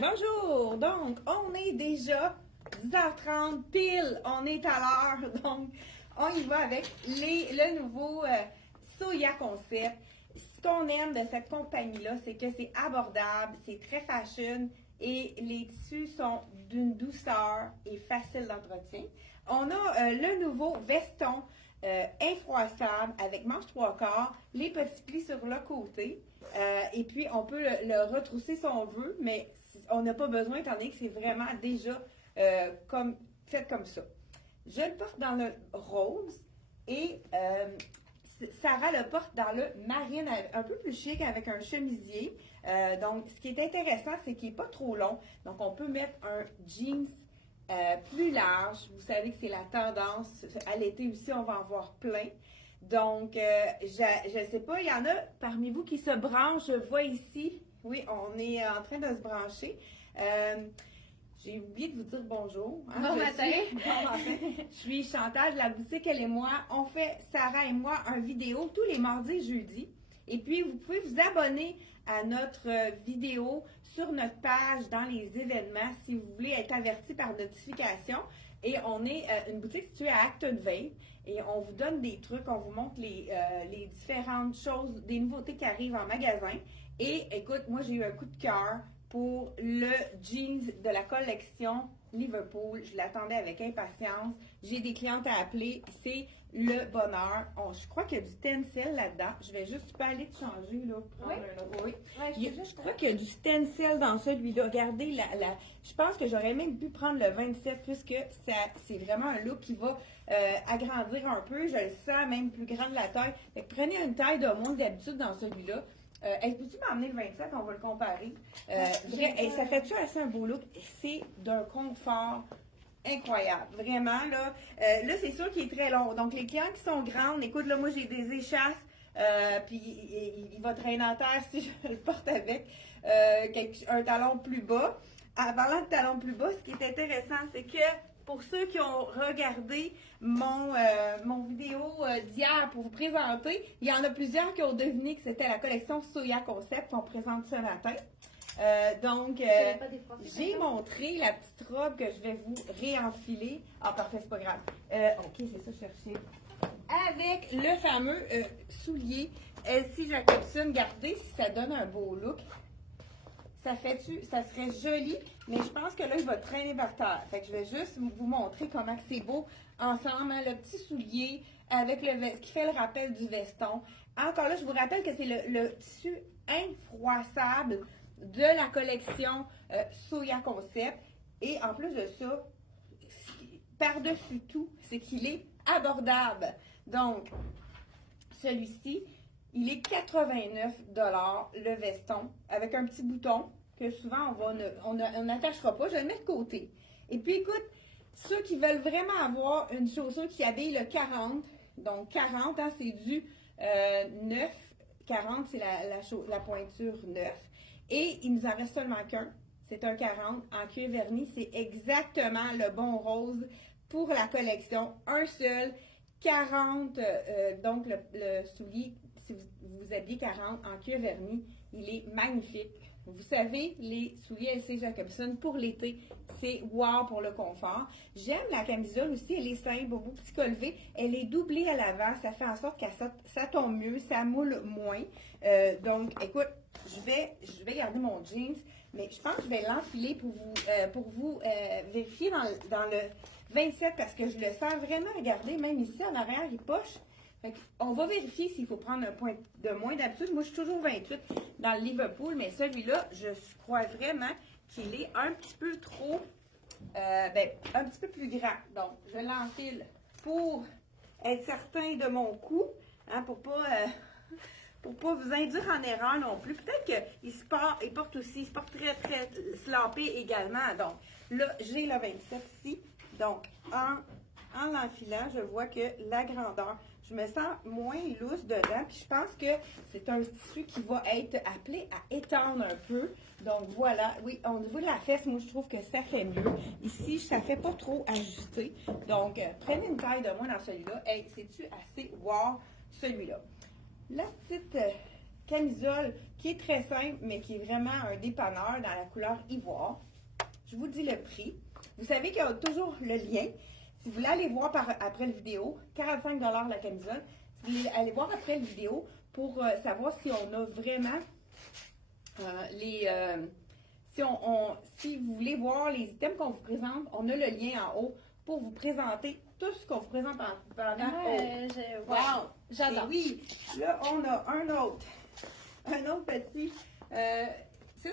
Bonjour! Donc, on est déjà 10h30 pile, on est à l'heure, donc on y va avec le nouveau Soya Concept. Ce qu'on aime de cette compagnie-là, c'est que c'est abordable, c'est très fashion et les tissus sont d'une douceur et facile d'entretien. On a le nouveau veston infroissable avec manche 3/4, les petits plis sur le côté. Et puis, on peut le retrousser si on veut, mais on n'a pas besoin étant donné que c'est vraiment déjà fait comme ça. Je le porte dans le rose et Sarah le porte dans le marine, un peu plus chic avec un chemisier. Donc, ce qui est intéressant, c'est qu'il n'est pas trop long. Donc, on peut mettre un jeans plus large. Vous savez que c'est la tendance. À l'été aussi, on va en voir plein. Donc, je ne sais pas, il y en a parmi vous qui se branchent. Je vois ici, oui, on est en train de se brancher. J'ai oublié de vous dire bonjour. Bon matin. Bon matin. Je suis Chantal de la boutique Elle et moi. On fait, Sarah et moi, un vidéo tous les mardis et jeudis. Et puis, vous pouvez vous abonner à notre vidéo sur notre page dans les événements si vous voulez être averti par notification. Et on est une boutique située à Actonville et on vous donne des trucs, on vous montre les différentes choses, des nouveautés qui arrivent en magasin. Et écoute, moi j'ai eu un coup de cœur pour le jeans de la collection Liverpool. Je l'attendais avec impatience. J'ai des clientes à appeler. C'est le bonheur. Je crois qu'il y a du tencel là-dedans. Je vais juste pas aller te changer là. Oui. Oui. Ouais, Je crois qu'il y a du stencil dans celui-là. Regardez, je pense que j'aurais même pu prendre le 27 puisque c'est vraiment un look qui va agrandir un peu. Je le sens même plus grand de la taille. Fait que prenez une taille de moins que d'habitude dans celui-là. Peux-tu m'emmener le 27? On va le comparer. Ça fait-tu assez un beau look? C'est d'un confort incroyable. Vraiment, là. Là, c'est sûr qu'il est très long. Donc, les clients qui sont grandes, écoute, là, moi, j'ai des échasses. Puis il va traîner en terre si je le porte avec un talon plus bas. En parlant de talon plus bas, ce qui est intéressant, c'est que pour ceux qui ont regardé mon vidéo d'hier pour vous présenter, il y en a plusieurs qui ont deviné que c'était la collection Soya Concept qu'on présente ce matin. J'ai montré la petite robe que je vais vous réenfiler. Ah, parfait, c'est pas grave. OK, c'est ça, je cherchais. Avec le fameux soulier LC Jacobson, regardez si ça donne un beau look. Ça serait joli, mais je pense que là, il va traîner par terre. Fait que je vais juste vous montrer comment c'est beau ensemble. Hein, le petit soulier avec ce qui fait le rappel du veston. Encore là, je vous rappelle que c'est le tissu infroissable de la collection Soya Concept. Et en plus de ça, par-dessus tout, c'est qu'il est abordable. Donc, celui-ci, il est 89 le veston avec un petit bouton que souvent on n'attachera pas. Je vais le mettre de côté. Et puis écoute, ceux qui veulent vraiment avoir une chaussure qui habille le 40, donc 40, hein, c'est du 9, 40 c'est la pointure 9. Et il nous en reste seulement qu'un. C'est un 40 en cuir verni. C'est exactement le bon rose pour la collection. Un seul. 40, donc le soulier, si vous habillez 40 en cuir verni, il est magnifique. Vous savez, les souliers LC Jacobson pour l'été, c'est wow pour le confort. J'aime la camisole aussi, elle est simple, au beau petit col V. Elle est doublée à l'avant, ça fait en sorte que ça tombe mieux, ça moule moins. Donc, écoute, je vais garder mon jeans, mais je pense que je vais l'enfiler pour vous vérifier dans le 27 parce que je le sens vraiment, regardez, même ici en arrière, il poche. Fait on va vérifier s'il faut prendre un point de moins d'habitude. Moi, je suis toujours 28 dans le Liverpool, mais celui-là, je crois vraiment qu'il est un petit peu trop, un petit peu plus grand. Donc, je l'enfile pour être certain de mon coup, hein, pour pas vous induire en erreur non plus. Peut-être qu'il se porte très, très slampé également. Donc, là, j'ai le 27 ici. Donc, en l'enfilant, je vois que la grandeur, je me sens moins lousse dedans. Puis je pense que c'est un tissu qui va être appelé à étendre un peu. Donc voilà, oui, au niveau de la fesse, moi je trouve que ça fait mieux. Ici, ça fait pas trop ajuster. Donc, prenez une taille de moins dans celui-là. Hey, c'est-tu assez wow, celui-là? La petite camisole qui est très simple, mais qui est vraiment un dépanneur dans la couleur ivoire. Je vous dis le prix. Vous savez qu'il y a toujours le lien. Si vous voulez aller voir après la vidéo, 45 $ la camisole. Si vous voulez aller voir après la vidéo pour savoir si on a vraiment si vous voulez voir les items qu'on vous présente, on a le lien en haut pour vous présenter tout ce qu'on vous présente pendant Wow, j'adore. Et oui, là, on a un autre petit. Ça,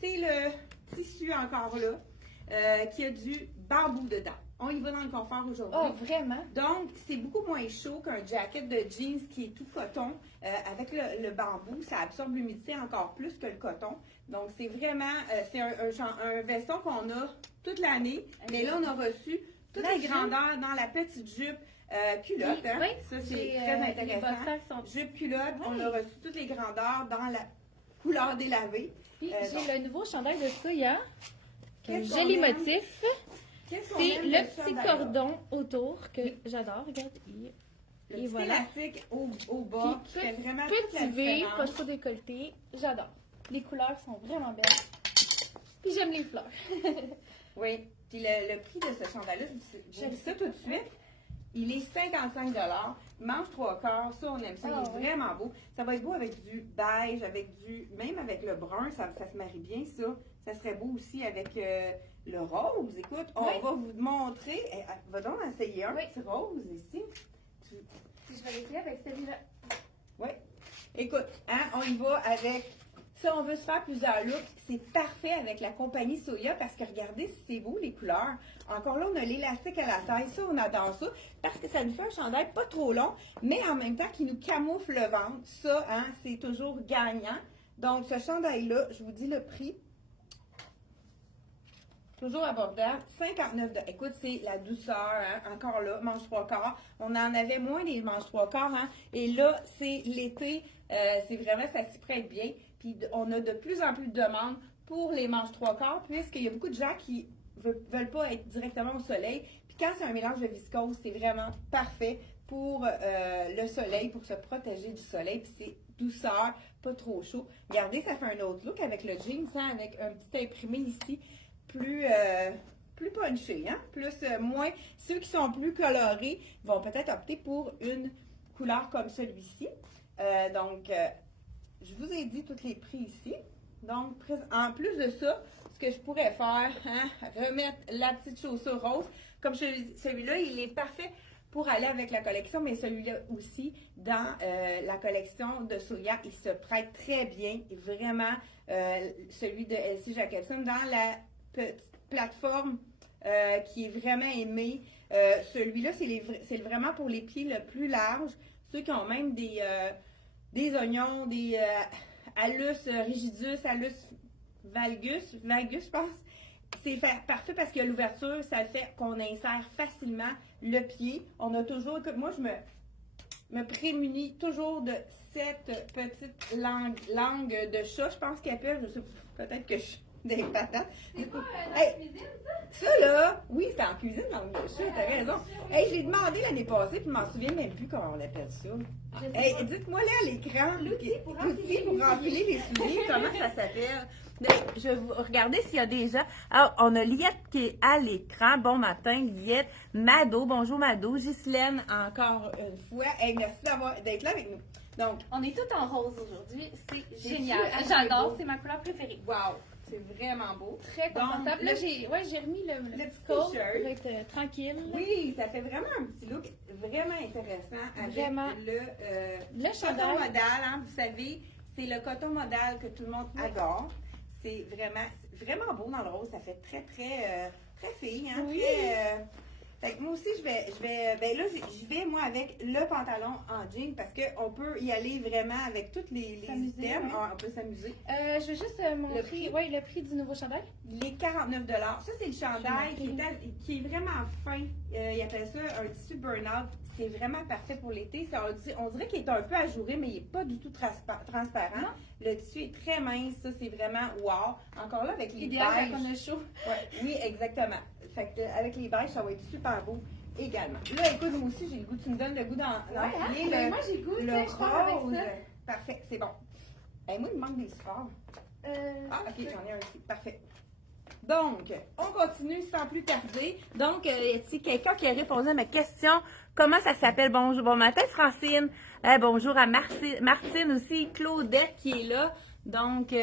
c'est le tissu encore là, qui a du bambou dedans. On y va dans le confort aujourd'hui. Oh, vraiment? Donc, c'est beaucoup moins chaud qu'un jacket de jeans qui est tout coton. Avec le bambou, ça absorbe l'humidité encore plus que le coton. Donc, c'est vraiment, c'est un veston qu'on a toute l'année. Mais là, on a reçu toutes les grandeurs dans la petite jupe culotte. Hein? Oui, ça, c'est très intéressant. Jupe culotte, on a reçu toutes les grandeurs dans la couleur délavée. Puis, j'ai le nouveau chandail de Soya. Qu'est-ce J'ai qu'on les aime? motifs. Qu'est-ce qu'on C'est aime de le ce petit chandail-là? cordon autour que j'adore. Regarde. Le Et petit voilà. élastique au bas qui fait vraiment toute la Petit V, différence. pas trop décolleté. J'adore. Les couleurs sont vraiment belles. Puis j'aime les fleurs. Oui. Puis le prix de ce chandail-là, je vous dis ça tout de suite. Il est 55 $. Manche 3/4. Ça, on aime ça. Ah, il est vraiment beau. Ça va être beau avec du beige, même avec le brun. Ça se marie bien, ça. Ça serait beau aussi avec le rose. Écoute, on va vous montrer. Va donc essayer un petit rose ici. Puis je vais l'essayer avec celui-là. Oui. Écoute, hein, on y va avec. Si on veut se faire plusieurs looks, c'est parfait avec la compagnie Soya parce que regardez si c'est beau les couleurs. Encore là, on a l'élastique à la taille. Ça, on adore ça parce que ça nous fait un chandail pas trop long, mais en même temps qui nous camoufle le ventre. Ça, hein, c'est toujours gagnant. Donc, ce chandail-là, je vous dis le prix. Toujours abordable, 59 $. Écoute, c'est la douceur, hein? Encore là, manche 3/4. On en avait moins des manches 3/4, hein? Et là, c'est l'été, c'est vraiment, ça s'y prête bien. Puis on a de plus en plus de demandes pour les manches 3/4, puisqu'il y a beaucoup de gens qui veulent pas être directement au soleil. Puis quand c'est un mélange de viscose, c'est vraiment parfait pour le soleil, pour se protéger du soleil. Puis c'est douceur, pas trop chaud. Regardez, ça fait un autre look avec le jeans, hein? Avec un petit imprimé ici. Plus punché, hein? Moins. Ceux qui sont plus colorés vont peut-être opter pour une couleur comme celui-ci. Je vous ai dit tous les prix ici. Donc, en plus de ça, ce que je pourrais faire, hein, remettre la petite chaussure rose. Comme celui-là, il est parfait pour aller avec la collection, mais celui-là aussi, dans la collection de Soya, il se prête très bien. Et vraiment, celui de Elsie Jacobson, dans la petite plateforme qui est vraiment aimée. Celui-là, c'est vraiment pour les pieds le plus large. Ceux qui ont même des oignons, des hallus rigidus, hallus valgus, je pense. C'est parfait parce qu'il y a l'ouverture, ça fait qu'on insère facilement le pied. On a toujours, écoute, moi je me prémunis toujours de cette petite langue de chat, je pense qu'elle appelle, je sais peut-être que je suis des patates. C'est pas dans Hey, la cuisine, ça? Ça là, oui, c'est en cuisine dans le chat, t'as raison. Hey, je l'ai demandé l'année passée, puis je m'en souviens même plus comment on appelle ça. Hey, dites-moi là à l'écran, l'outil pour renfiler les souliers, comment ça s'appelle? Je vais vous regarder s'il y a des gens. Ah, on a Liette qui est à l'écran. Bon matin, Liette. Mado, bonjour Mado. Ghislaine, encore une fois. Hey, merci d'être là avec nous. Donc, On est tout en rose aujourd'hui. C'est génial. assez J'adore. beau. C'est ma couleur préférée. wow, c'est vraiment beau. Très confortable. Donc, Là, j'ai remis le le petit petit coat t-shirt. pour être tranquille. Oui, ça fait vraiment un petit look vraiment intéressant avec Vraiment. le coton chandail. modal. Hein, vous savez, c'est le coton modal que tout le monde adore. C'est vraiment beau dans le rose. Ça fait très fille. Hein, Oui. Fait que moi aussi, je vais moi avec le pantalon en jean parce qu'on peut y aller vraiment avec tous les S'amuser, items. ouais. On peut s'amuser. Je vais juste montrer prix. le prix du nouveau chandail. Il est 49 $. Ça, c'est le chandail J'ai qui est vraiment fin. Il appelle ça un tissu burn-out. C'est vraiment parfait pour l'été. On dirait qu'il est un peu ajouré, mais il n'est pas du tout transparent. Non. Le tissu est très mince. Ça, c'est vraiment wow. Encore là, avec les Idéal beiges. quand on a chaud. Ouais, oui, exactement. Fait que, avec les beiges, ça va être super beau également. Là, écoute, moi aussi, j'ai le goût. Tu me donnes le goût d'enfiler Ben, moi, j'ai le goût. le Tiens, je pars avec rose. ça. Parfait, c'est bon. Hey, moi, il me manque des supports. Ah, ok, j'en ai un ici. Parfait. Donc, on continue sans plus tarder. Donc, y a quelqu'un qui a répondu à ma question? Comment ça s'appelle? Bonjour. Bon matin, Francine. Bonjour à Martine aussi. Claudette qui est là. Donc,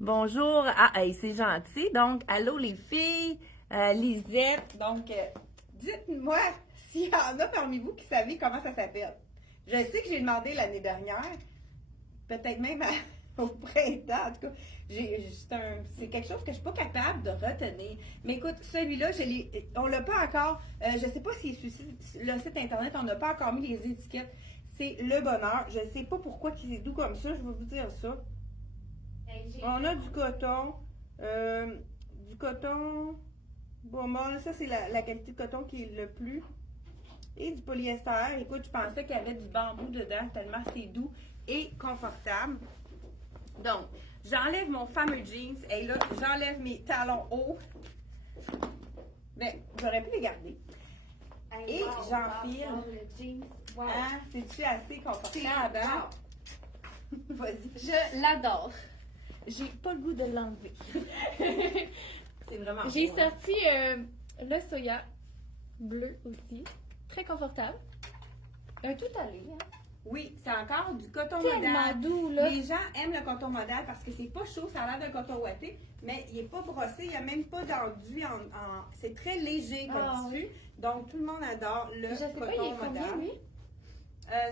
bonjour. Ah, hey, c'est gentil. Donc, allô les filles. Lisette. Donc, dites-moi s'il y en a parmi vous qui savez comment ça s'appelle. Je sais que j'ai demandé l'année dernière. Peut-être même au printemps, en tout cas. C'est quelque chose que je ne suis pas capable de retenir. Mais écoute, celui-là, on l'a pas encore. Je ne sais pas si sur le site internet, on n'a pas encore mis les étiquettes. C'est le bonheur. Je ne sais pas pourquoi il est doux comme ça. Je vais vous dire ça. On a du coton. Du coton. Bon, ça, c'est la qualité de coton qui est le plus. Et du polyester. Écoute, je pensais qu'il y avait du bambou dedans, tellement c'est doux et confortable. Donc, j'enlève mon fameux jeans. Et là, j'enlève mes talons hauts. Mais j'aurais pu les garder. Et j'enfile. Wow. Hein, c'est-tu assez confortable? Hein? Vas-y. Je l'adore. J'ai pas le goût de l'enlever. C'est vraiment J'ai beau, hein? sorti le soya bleu aussi. Très confortable. Un tout allé. Hein. Oui, c'est encore du coton Tellement modal. doux, là. Les gens aiment le coton modal parce que c'est pas chaud, ça a l'air d'un coton ouaté, mais il est pas brossé, il n'y a même pas d'enduit c'est très léger comme tissu. Donc tout le monde adore le Je sais coton pas, il est modal. combien, lui?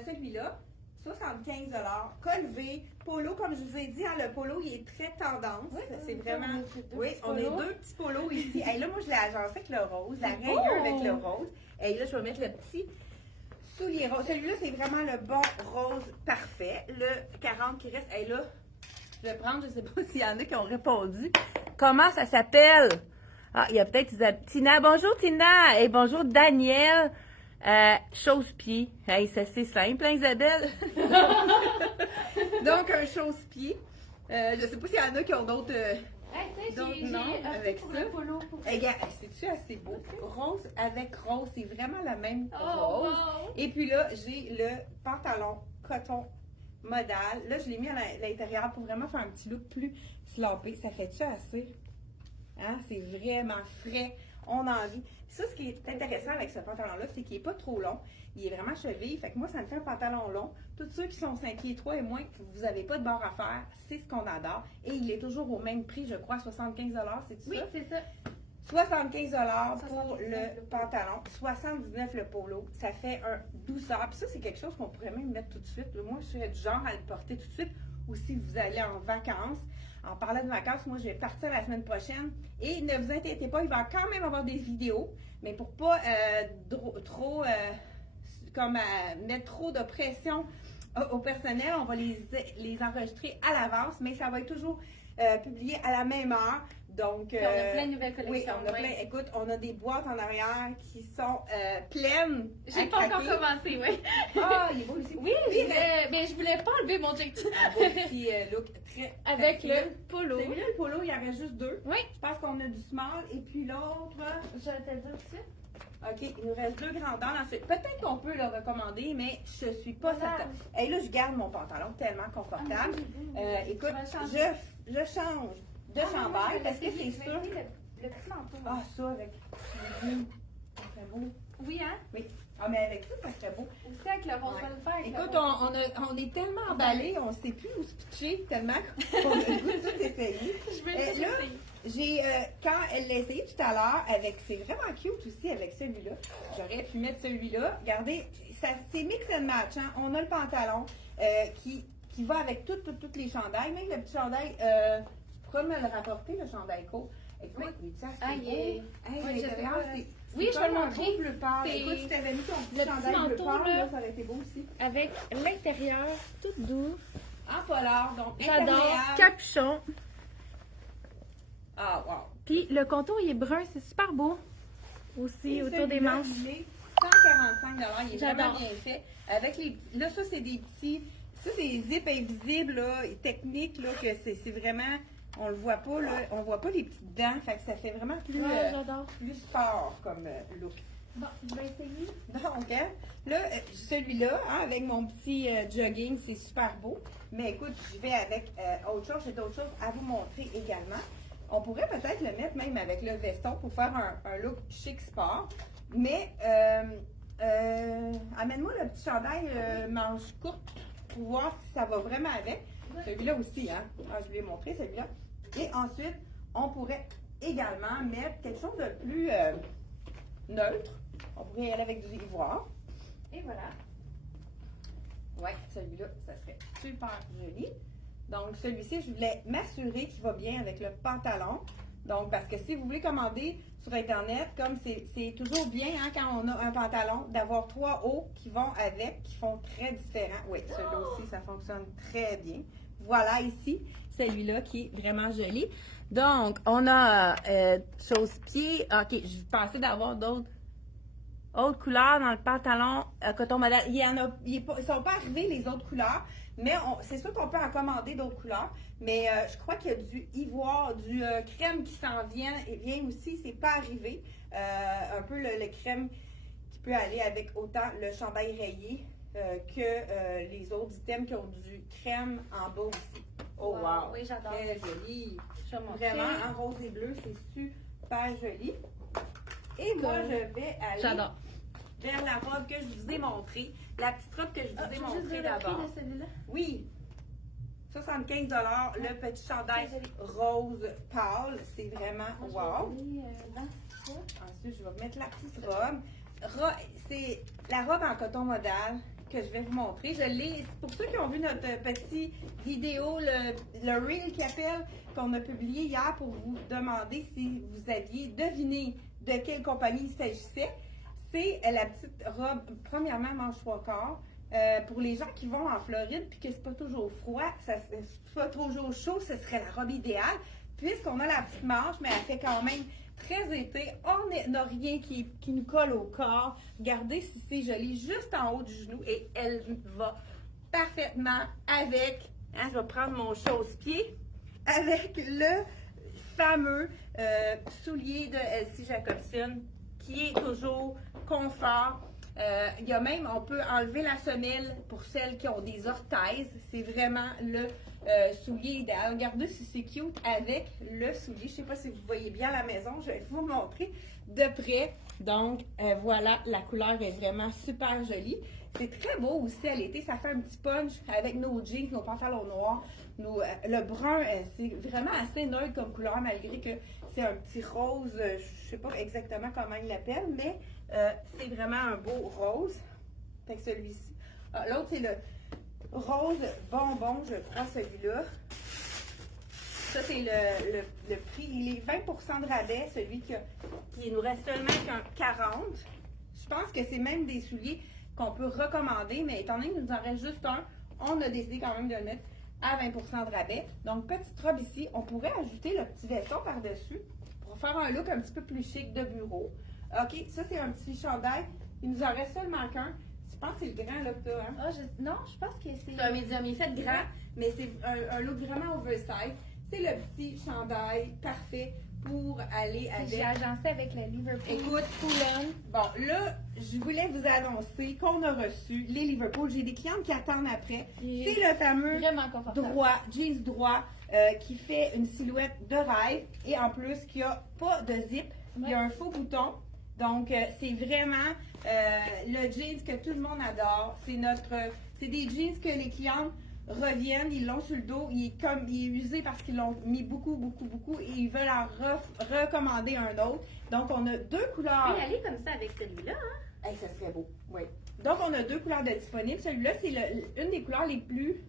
Celui-là, 75 collevé, polo, comme je vous ai dit, hein, le polo, il est très tendance. Oui, c'est vraiment. on est On est deux petits polos ici. Et là, moi, je l'ai agencé avec le rose, la C'est rayure beau! avec le rose. Et là, je vais mettre le petit soulier rose. Celui-là, c'est vraiment le bon rose parfait. Le 40 qui reste. Et là, je vais prendre, je ne sais pas s'il y en a qui ont répondu. Comment ça s'appelle? Ah, il y a peut-être Tina. Bonjour Tina. Et bonjour Daniel. Chausse-pied. Hey, ça c'est simple, hein, Isabelle? Donc, un chausse-pied. Je sais pas s'il y en a qui ont d'autres. Donc, non, avec ça. Regarde, c'est-tu assez beau? Rose avec rose, c'est vraiment la même rose. Wow. Et puis là, j'ai le pantalon coton modal. Là, je l'ai mis à l'intérieur pour vraiment faire un petit look plus slappé. Ça fait-tu assez? Hein? C'est vraiment frais. On a envie. Ça, ce qui est intéressant avec ce pantalon-là, c'est qu'il n'est pas trop long. Il est vraiment cheville. Fait que moi, ça me fait un pantalon long. Tous ceux qui sont 5 pieds 3 et moins, vous n'avez pas de bord à faire. C'est ce qu'on adore. Et il est toujours au même prix, je crois, 75 c'est ça? Oui, c'est ça. 75 pour le pantalon, 79 le polo. Ça fait un douceur. Puis ça, c'est quelque chose qu'on pourrait même mettre tout de suite. Moi, je serais du genre à le porter tout de suite. Ou si vous allez en vacances. En parlant de vacances, moi, je vais partir la semaine prochaine. Et ne vous inquiétez pas, il va quand même avoir des vidéos. Mais pour pas trop mettre trop de pression au personnel, on va les enregistrer à l'avance. Mais ça va être toujours publié à la même heure. Donc, Puis on a plein de nouvelles collections. Oui, on a plein. Écoute, on a des boîtes en arrière qui sont pleines. J'ai pas encore commencé, oui. Ah, il est beau aussi. Oui, mais je voulais pas enlever mon jean. Un beau petit look très Avec facile. le polo. Celui-là, le polo, il en reste juste deux. Oui. Je pense qu'on a du small et puis l'autre. Je vais te le dire tout de suite. OK, il nous reste deux grandeurs. Ensuite, peut-être qu'on peut le recommander, mais je suis pas certaine. Et là, je garde mon pantalon tellement confortable. Écoute, je change de chandail parce que c'est sûr. Le petit manteau. Ah, ça avec. Ça serait beau. Oui, hein? Oui. Ah, mais avec ça, ça serait beau. Aussi avec le rose, on va le faire. avec le Écoute, rose. on est tellement emballés, on ne sait plus où se pitcher tellement qu'on a le goût de tout essayer. Je vais le Là, essayer. quand elle l'a essayé tout à l'heure, c'est vraiment cute aussi avec celui-là. J'aurais pu mettre celui-là. Regardez, c'est mix and match. Hein? On a le pantalon qui va avec toutes les chandails. Même le petit chandail, tu pourras me le rapporter, le chandail court. Écoute, il est assez beau. Hey, Oui, je sais pas. c'est Oui, je vais le comme un montrer. beau bleu pâle. C'est Écoute, si tu avais mis ton le petit petit chandail bleu manteau, pâle, là. là, ça aurait été beau aussi. Avec l'intérieur tout doux. En polar, donc J'adore. imperméable. Capuchon. Ah, wow. Puis le contour, il est brun, c'est super beau. Aussi, Et autour des celui-là, manches. il est 145 il est vraiment J'adore. bien fait. Avec les petits, là, ça, c'est des petits, ça, c'est des zips invisibles, là, et techniques, là, que c'est vraiment, on le voit pas, là, on voit pas les petites dents, fait que ça fait vraiment plus, Ouais, j'adore. plus sport comme look. Bon, je vais essayer. Donc, hein, là, celui-là, hein, avec mon petit jogging, c'est super beau. Mais écoute, je vais avec autre chose. J'ai d'autres choses à vous montrer également. On pourrait peut-être le mettre même avec le veston pour faire un look chic sport. Mais, amène-moi le petit chandail manche courte pour voir si ça va vraiment avec. Celui-là aussi, hein. Ah, je vous l'ai montré, celui-là. Et ensuite, on pourrait également mettre quelque chose de plus neutre. On pourrait y aller avec du ivoire. Et voilà. Ouais, celui-là, ça serait super joli. Donc, celui-ci, je voulais m'assurer qu'il va bien avec le pantalon. Donc, parce que si vous voulez commander sur Internet, comme c'est toujours bien hein, quand on a un pantalon, d'avoir 3 hauts qui vont avec, qui font très différents. Oui, celui-là aussi, ça fonctionne très bien. Voilà ici, celui-là qui est vraiment joli. Donc, on a chausse-pied. OK, je vais passer d'avoir d'autres couleurs dans le pantalon coton modèle. Ils sont pas arrivés les autres couleurs, mais c'est sûr qu'on peut en commander d'autres couleurs. Mais je crois qu'il y a du ivoire, du crème qui s'en vient et vient aussi, c'est pas arrivé. Un peu le crème qui peut aller avec autant le chandail rayé que les autres items qui ont du crème en bas aussi. Oh wow! Oui, j'adore. Très joli. Je vais montrer. Vraiment, en rose et bleu, c'est super joli. Et moi, je vais aller J'adore. vers la robe que je vous ai montrée. La petite robe que je vous ai Juste montrée dire le prix d'abord. de celui-là. Oui, 75 le petit chandail Très joli. rose pâle. C'est vraiment wow. Ensuite, je vais mettre la petite robe. C'est la robe en coton modal que je vais vous montrer. Je l'ai, pour ceux qui ont vu notre petite vidéo, le reel qui appelle, qu'on a publié hier pour vous demander si vous aviez deviné de quelle compagnie il s'agissait. C'est la petite robe, premièrement, manche 3/4. Pour les gens qui vont en Floride puis que c'est pas toujours froid, c'est pas toujours chaud, ce serait la robe idéale. Puisqu'on a la petite manche, mais elle fait quand même très été. On n'a rien qui nous colle au corps. Regardez si c'est joli, juste en haut du genou. Et elle va parfaitement avec. Hein, je vais prendre mon chausse-pied avec le fameux soulier de Elsie Jacobson qui est toujours confort. Il y a même, on peut enlever la semelle pour celles qui ont des orthèses. C'est vraiment le soulier idéal. Regardez si c'est cute avec le soulier. Je ne sais pas si vous voyez bien à la maison. Je vais vous montrer de près. Donc, voilà, la couleur est vraiment super jolie. C'est très beau aussi à l'été. Ça fait un petit punch avec nos jeans, nos pantalons noirs. Le brun, c'est vraiment assez neutre comme couleur, malgré que c'est un petit rose. Je ne sais pas exactement comment il l'appelle, mais c'est vraiment un beau rose. Fait que celui-ci. L'autre, c'est le rose bonbon, je prends celui-là. Ça, c'est le prix. Il est 20% de rabais, celui qui nous reste seulement qu'un 40. Je pense que c'est même des souliers qu'on peut recommander, mais étant donné qu'il nous en reste juste un, on a décidé quand même de le mettre à 20% de rabais. Donc, petite robe ici. On pourrait ajouter le petit veston par-dessus pour faire un look un petit peu plus chic de bureau. OK, ça, c'est un petit chandail. Il nous en reste seulement qu'un. Je pense que c'est le grand, là, que t'as, hein? Non, je pense que c'est... C'est un médium. Il est fait grand, mais c'est un look vraiment oversize. C'est le petit chandail parfait pour aller avec. J'ai agencé avec le Liverpool. Écoute, Poulon. Bon, là, je voulais vous annoncer qu'on a reçu les Liverpool. J'ai des clientes qui attendent après. C'est le fameux Vraiment confortable. droit, jeans droit, qui fait une silhouette de rêve et en plus qui a pas de zip. Il y a un faux bouton. Donc, c'est vraiment le jeans que tout le monde adore. C'est des jeans que les clientes reviennent, ils l'ont sur le dos, il est usé parce qu'ils l'ont mis beaucoup et ils veulent en recommander un autre. Donc, on a deux couleurs. On peut y aller comme ça avec celui-là, hein? Hey, ça serait beau, oui. Donc, on a deux couleurs de disponibles. Celui-là, c'est une des couleurs les plus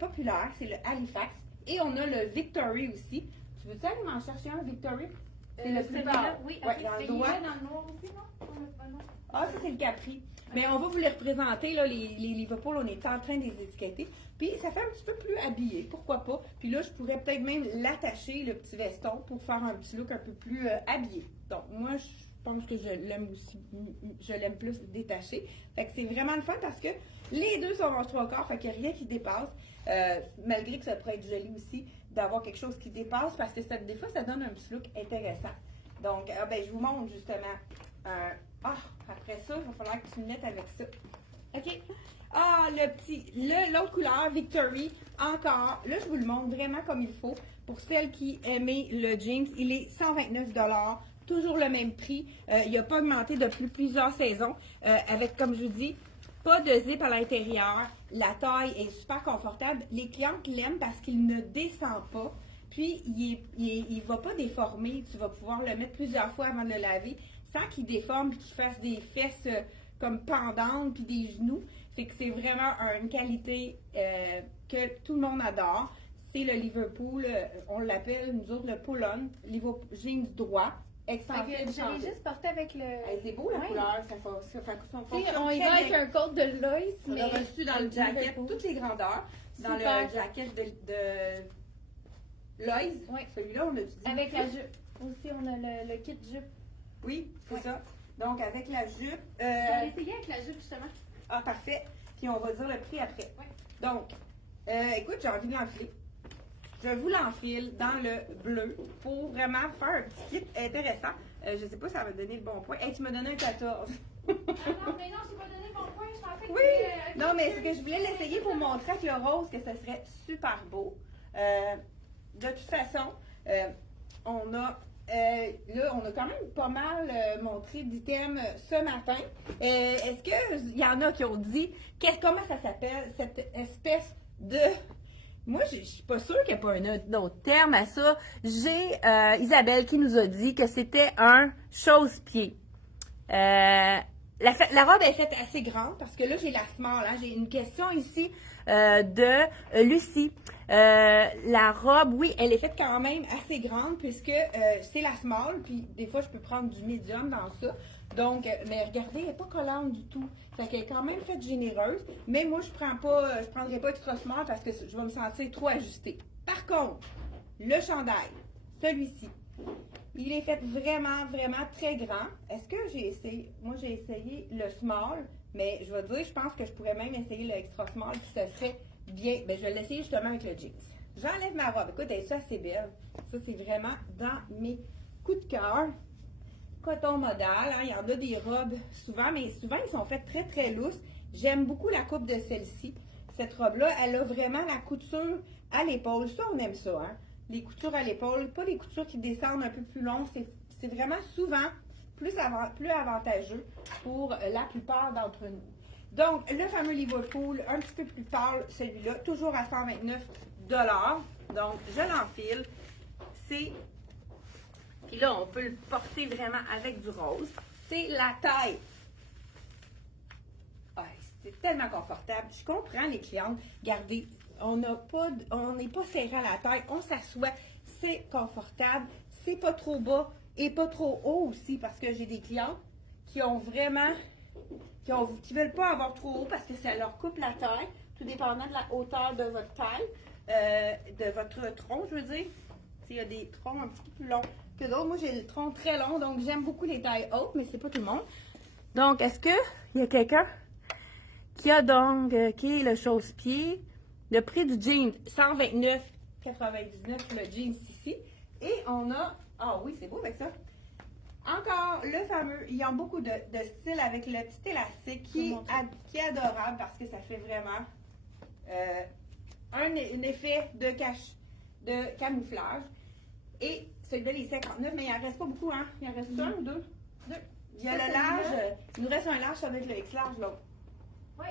populaires, c'est le Halifax. Et on a le Victory aussi. Tu veux-tu aller m'en chercher un Victory? C'est le plus bas. Oui, Ouais, ok. dans le Mais doigt. il est dans le noir aussi, non? Ah, ça, c'est le Capri. Mais on va vous les représenter, là, les Liverpool, on est en train de les étiqueter. Puis, ça fait un petit peu plus habillé, pourquoi pas. Puis là, je pourrais peut-être même l'attacher, le petit veston, pour faire un petit look un peu plus habillé. Donc, moi, je pense que je l'aime aussi, je l'aime plus détaché. Fait que c'est vraiment le fun parce que les deux sont en 3/4, fait qu'il n'y a rien qui dépasse. Malgré que ça pourrait être joli aussi d'avoir quelque chose qui dépasse parce que des fois, ça donne un petit look intéressant. Donc, je vous montre justement Après ça, il va falloir que tu me mettes avec ça. OK. Ah, l'autre couleur, Victory, encore. Là, je vous le montre vraiment comme il faut. Pour celles qui aimaient le jeans, il est 129 $, toujours le même prix. Il n'a pas augmenté depuis plusieurs saisons. Avec, comme je vous dis, pas de zip à l'intérieur. La taille est super confortable. Les clientes l'aiment parce qu'il ne descend pas. Puis, il ne va pas déformer. Tu vas pouvoir le mettre plusieurs fois avant de le laver sans qu'il déforme et qu'il fasse des fesses comme pendantes puis des genoux. Fait que c'est vraiment une qualité que tout le monde adore. C'est le Liverpool, on l'appelle, nous autres, le pull-on, Liverpool jeans droit, extensible. J'avais juste porté avec le... Hey, c'est beau la Ouais. couleur, ça fonctionne On y très va avec bien. un code de Loïs, On mais... a reçu dans le jacket Liverpool. toutes les grandeurs. Dans Super. le jacket de Loïs, Ouais. celui-là, on a dit. Avec la jupe. Aussi, on a le kit jupe. Oui, c'est Ouais. ça. Donc, avec la jupe. J'allais essayer avec la jupe, justement. Ah, parfait. Puis on va dire le prix après. Ouais. Donc, écoute, j'ai envie de l'enfiler. Je vous l'enfile dans le bleu pour vraiment faire un petit kit intéressant. Je sais pas si ça va me donner le bon point. Hey, tu m'as donné un 14. Ah non, mais non, je t'ai pas donné mon point. Je pensais que Oui! Non, mais c'est que je voulais l'essayer pour montrer avec le rose que ce serait super beau. De toute façon, on a quand même pas mal montré d'items ce matin. Est-ce qu'il y en a qui ont dit comment ça s'appelle, cette espèce de... Moi, je suis pas sûre qu'il n'y a pas un autre terme à ça. J'ai Isabelle qui nous a dit que c'était un chausse-pied. La robe est faite assez grande parce que là, j'ai la small. Hein. J'ai une question ici de Lucie. La robe, oui, elle est faite quand même assez grande puisque c'est la small. Puis des fois, je peux prendre du medium dans ça. Donc, mais regardez, elle n'est pas collante du tout. Fait qu'elle est quand même faite généreuse. Mais moi, je prendrai pas extra small parce que je vais me sentir trop ajustée. Par contre, le chandail, celui-ci, il est fait vraiment, vraiment très grand. Est-ce que j'ai essayé? Moi, j'ai essayé le small, mais je vais dire, je pense que je pourrais même essayer le extra small, puis ça serait bien. Ben, je vais l'essayer justement avec le jeans. J'enlève ma robe. Écoute, elle est assez belle. Ça, c'est vraiment dans mes coups de cœur. Coton modal, hein, il y en a des robes souvent, mais souvent, ils sont faits très, très lousses. J'aime beaucoup la coupe de celle-ci. Cette robe-là, elle a vraiment la couture à l'épaule. Ça, on aime ça, hein? Les coutures à l'épaule, pas les coutures qui descendent un peu plus long. C'est vraiment souvent plus avantageux pour la plupart d'entre nous. Donc, le fameux Liverpool, un petit peu plus pâle, celui-là, toujours à 129 $. Donc, je l'enfile. Puis là, on peut le porter vraiment avec du rose. C'est la taille. Ah, c'est tellement confortable. Je comprends les clientes. Regardez, on n'est pas serré à la taille. On s'assoit. C'est confortable. C'est pas trop bas et pas trop haut aussi parce que j'ai des clientes qui ont vraiment, qui veulent pas avoir trop haut parce que ça leur coupe la taille, tout dépendant de la hauteur de votre taille, de votre tronc, je veux dire. Il y a des troncs un petit peu plus longs que d'autres. Moi, j'ai le tronc très long, donc j'aime beaucoup les tailles hautes, mais c'est pas tout le monde. Donc, est-ce qu'il y a quelqu'un qui a donc, qui est le chausse-pied? Le prix du jean, 129,99 le jeans ici. Et on a, ah oui, c'est beau avec ça. Encore le fameux, ils ont beaucoup de style avec le petit élastique qui est adorable parce que ça fait vraiment un effet de camouflage. Et celui-là, il est 59, mais il n'en reste pas beaucoup, hein? Il en reste un ou deux? Deux. Il y a le large, il nous reste un large avec le X large, là. Oui.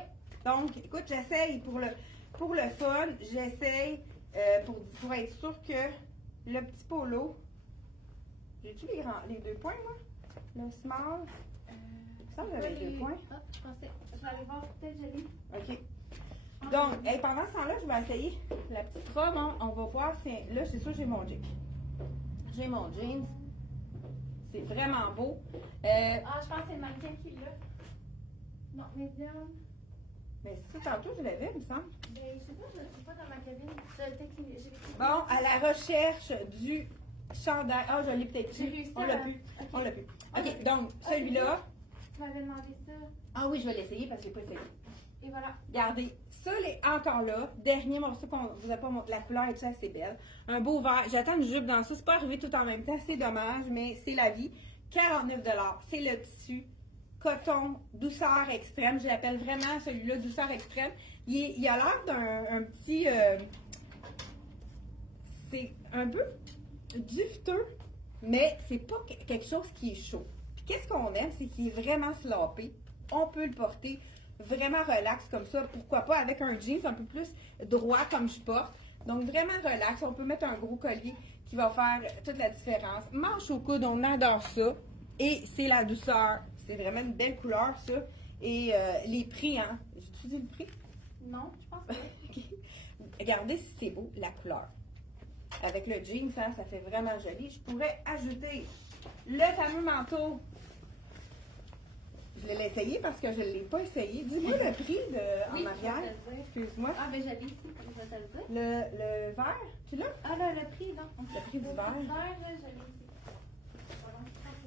Donc, écoute, j'essaye pour le fun, j'essaye pour être sûr que le petit polo, j'ai-tu les deux points, moi? Le small? Ça, j'avais deux points. Ah, je pensais. Je vais aller voir, peut-être je l'ai. OK. Donc, pendant ce temps-là, je vais essayer la petite robe. Hein. On va voir si... Là, c'est sûr, j'ai mon jean. J'ai mon jeans. C'est vraiment beau. Ah, je pense que c'est le mannequin qui l'a. Non, médium. Mais ça, tantôt, je l'avais, il me semble. Ben, je sais pas, je ne suis pas dans ma cabine. J'ai Bon, à la recherche du chandail. Ah, je l'ai peut-être J'ai plus. réussi On à- l'a plus. Ok. On l'a plus. On l'a OK, plus. donc, celui-là. Tu m'avais demandé ça. Ah oui, je vais l'essayer parce que je l'ai pas essayé. Et voilà. Regardez, ça, encore là. Dernier morceau qu'on vous a pas montré. La couleur est assez belle. Un beau vert. J'attends une jupe dans ça. C'est pas arrivé tout en même temps. C'est dommage, mais c'est la vie. 49 $. C'est le tissu coton douceur extrême. Je l'appelle vraiment celui-là douceur extrême. Il a l'air d'un petit... c'est un peu duveteux, mais c'est pas quelque chose qui est chaud. Puis qu'est-ce qu'on aime, c'est qu'il est vraiment slopé. On peut le porter vraiment relax comme ça. Pourquoi pas avec un jeans un peu plus droit comme je porte. Donc vraiment relax. On peut mettre un gros collier qui va faire toute la différence. Manche au coude, on adore ça. Et c'est la douceur. C'est vraiment une belle couleur, ça. Et les prix, hein. J'ai-tu dit le prix? Non, je pense pas. Ok. Regardez si c'est beau, la couleur. Avec le jeans, hein, ça fait vraiment joli. Je pourrais ajouter le fameux manteau. Je l'ai essayé parce que je ne l'ai pas essayé. Dis-moi le prix en Oui, arrière. je vais te le dire. Excuse-moi. Ah, ben j'avais ici, je vais te le dire. Le verre, tu l'as? Ah là, le prix, non. Le prix du verre. Le verre, là, je l'ai ici.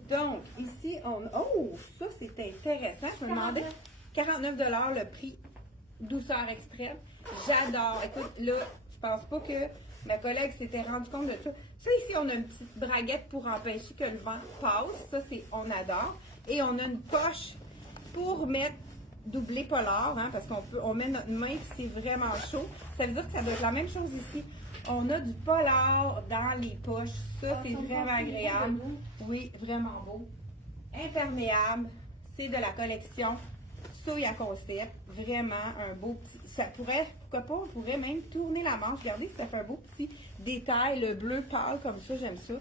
Donc, ici, on... Oh, ça, c'est intéressant. Je me demandais 49 $ le prix douceur extrême. J'adore. Écoute, là, je pense pas que ma collègue s'était rendu compte de ça. Ça, ici, on a une petite braguette pour empêcher que le vent passe. Ça, c'est on adore. Et on a une poche pour mettre doublé polar, hein, parce on met notre main si c'est vraiment chaud. Ça veut dire que ça doit être la même chose ici. On a du polar dans les poches. Ça, c'est vraiment agréable. Oui, vraiment beau. Imperméable. C'est de la collection Soya Concept. Vraiment un beau petit... Ça pourrait, pourquoi pas, on pourrait même tourner la manche. Regardez, ça fait un beau petit détail. Le bleu pâle comme ça, j'aime ça.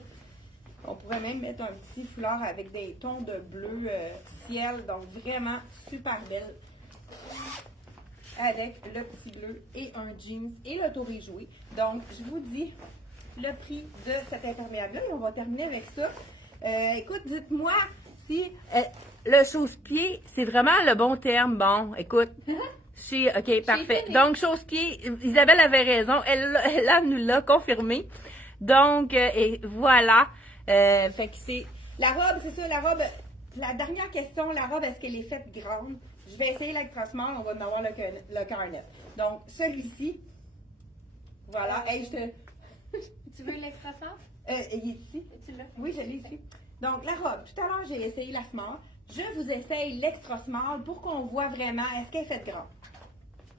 On pourrait même mettre un petit foulard avec des tons de bleu ciel. Donc, vraiment super belle. Avec le petit bleu et un jeans et le touré joué. Donc, je vous dis le prix de cet imperméable-là et on va terminer avec ça. Écoute, dites-moi si le chausse-pied, c'est vraiment le bon terme. Bon, écoute. OK, parfait. Donc, chausse-pied, Isabelle avait raison. Elle nous l'a confirmé. Donc, et voilà. Fait que c'est... La robe, c'est ça, la robe... La dernière question, la robe, est-ce qu'elle est faite grande? Je vais essayer l'extra small, on va en avoir le cœur net. Donc, celui-ci, voilà. Hey, je te... Tu veux l'extra small? Il est ici. Tu l'as? Oui, je l'ai ici. Donc, la robe. Tout à l'heure, j'ai essayé la small. Je vous essaye l'extra small pour qu'on voit vraiment est-ce qu'elle est faite grande.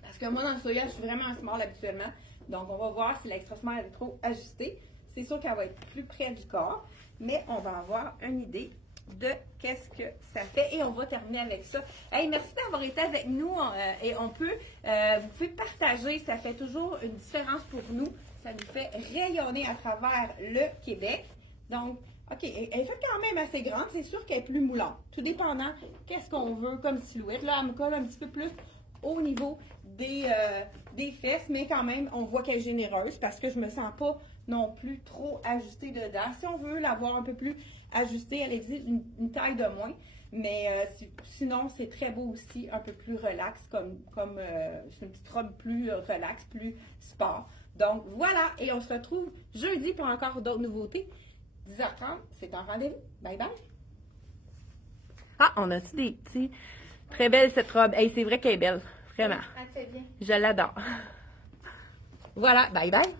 Parce que moi, dans le soya, je suis vraiment un small habituellement. Donc, on va voir si l'extra small est trop ajustée. C'est sûr qu'elle va être plus près du corps, mais on va avoir une idée de qu'est-ce que ça fait et on va terminer avec ça. Hey, merci d'avoir été avec nous et vous pouvez partager, ça fait toujours une différence pour nous. Ça nous fait rayonner à travers le Québec. Donc, OK, elle est faite quand même assez grande, c'est sûr qu'elle est plus moulante. Tout dépendant qu'est-ce qu'on veut comme silhouette. Là, elle me colle un petit peu plus au niveau des fesses, mais quand même, on voit qu'elle est généreuse parce que je me sens pas non plus trop ajustée dedans. Si on veut l'avoir un peu plus ajustée, elle existe une taille de moins. Mais sinon, c'est très beau aussi, un peu plus relax, comme c'est une petite robe plus relax, plus sport. Donc voilà, et on se retrouve jeudi pour encore d'autres nouveautés. 10h30, c'est un rendez-vous. Bye bye! Ah, on a-tu des petits... Très belle cette robe. Hey, c'est vrai qu'elle est belle. Vraiment. Elle te fait bien. Je l'adore. Voilà, bye bye!